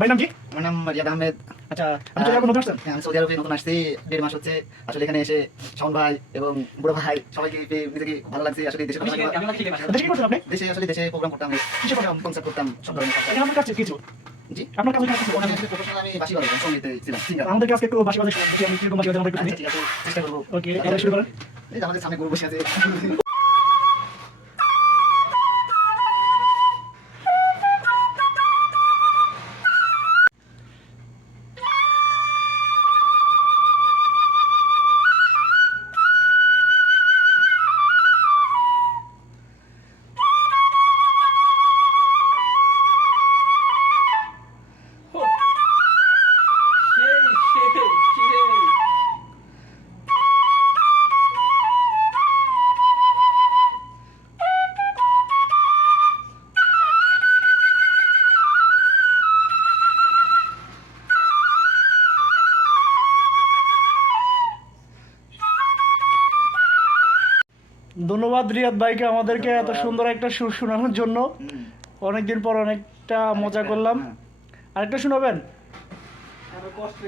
ভাই নাম কি? আমার নাম রিয়াদ আহমেদ। আচ্ছা, আপনি সৌদি আরবে নতুন আসছেন? আমি সৌদি আরবে নতুন আসছি, 1.5 মাস হচ্ছে। আসলে এখানে এসে শাওন ভাই এবং বড় ভাই সবাইকে পেয়ে নিজেকে খুব ভালো লাগছে। আসলে দেশে দেশে কি করছেন আপনি? দেশে প্রোগ্রাম করতাম, কিসে করতাম? কনসার্ট করতাম, সব ধরনের কাজ। এখানে আপনার কাছে কিছু জি, আপনার কাছে কিছু আমি আসলে প্রফেশনাল, আমি বাঁশি বাজাই, সঙ্গীতে ছিলাম, সিঙ্গার। আমাদেরকে আজকে একটু বাসি বাজে শোনান দেখি আমি কিরকম বাসি বাজে আমরা একটু শুনি। আচ্ছা, ঠিক আছে, চেষ্টা করবো। ওকে, তাহলে শুরু করেন। এই যে আমাদের সামনে গরু বসে আছে। ধন্যবাদ রিয়াদ ভাইকে আমাদেরকে এত সুন্দর একটা সুর শোনানোর জন্য। অনেকদিন পর অনেকটা মজা করলাম। আরেকটা শোনাবেন? কষ্ট